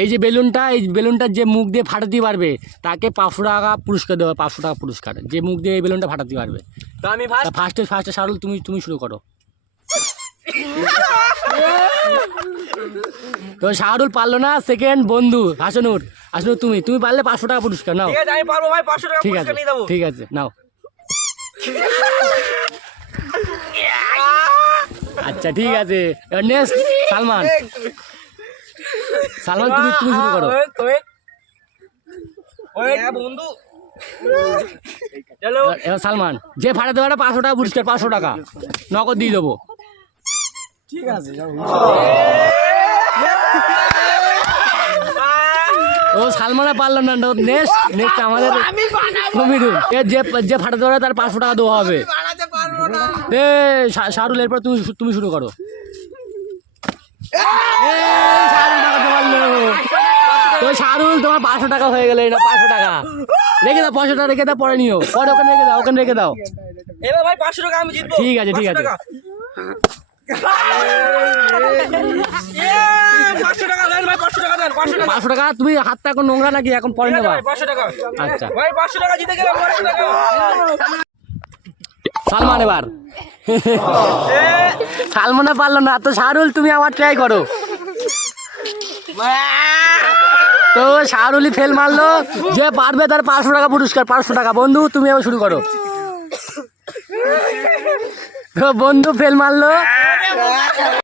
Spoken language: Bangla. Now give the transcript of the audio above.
এই যে বেলুনটা এই বেলুনটা যে মুখ দিয়ে ফাটাতে পারবে তাকে পাঁচশো টাকা পুরস্কার দেওয়া পাঁচশো টাকা পুরস্কার। যে মুখ দিয়ে এই বেলুনটা ফাটাতে পারবে। তো আমি ফার্স্ট ফার্স্টে ফার্স্টে শাহরুল তুমি তুমি শুরু করো। তো শাহরুল পারল না সেকেন্ড বন্ধু হাসনুর। হাসনুর তুমি তুমি পারলে পাঁচশো টাকা পুরস্কার নাও। ঠিক আছে আমি পারব ভাই পাঁচশো টাকা ঠিক আছে ঠিক আছে নাও। আচ্ছা ঠিক আছে। নেক্সট সালমান। সালমান তুমি তুমি শুরু করো। বন্ধু। এবার- সালমান যে ফাটাতে পারে পাঁচশো টাকা পুরস্কার পাঁচশো টাকা। নগদ দিয়ে দেবো। ঠিক আছে ও সালমানা পারল না নেক্সট নেক্সট আমাদের কমিরুল এ যে যে ফাটাতে পারে তার পাঁচশো টাকা দেওয়া হবে। এ শাহরুল এরপর তুমি তুমি শুরু করো এ, শাহরুল টাকাতে পারল। তো শাহরুল তোমার পাঁচশো টাকা হয়ে গেলে না পাঁচশো টাকা। রেখে দাও পাঁচশো টাকা রেখে দাও পরে নিও। পরে ওখানে রেখে দাও ওখানে রেখে দাও। এবার ভাই পাঁচশো টাকা আমি জিতবো। ঠিক আছে, ঠিক আছে। পাঁচশো টাকা তুমি হাতটা এখন নোংরা নাকি এখন পরে নেবা? আচ্ছা। ভাই পাঁচশো টাকা জিতে গেলাম সালমান এবার। সালমানা পারল না তো শাহরুল তুমি আবার ট্রাই করো। তো শাহরুলি ফেল মারলো। যে পারবে তার পাঁচশো টাকা পুরস্কার, পাঁচশো টাকা। বন্ধু, তুমি আবার শুরু করো। তো বন্ধু ফেল মারলো।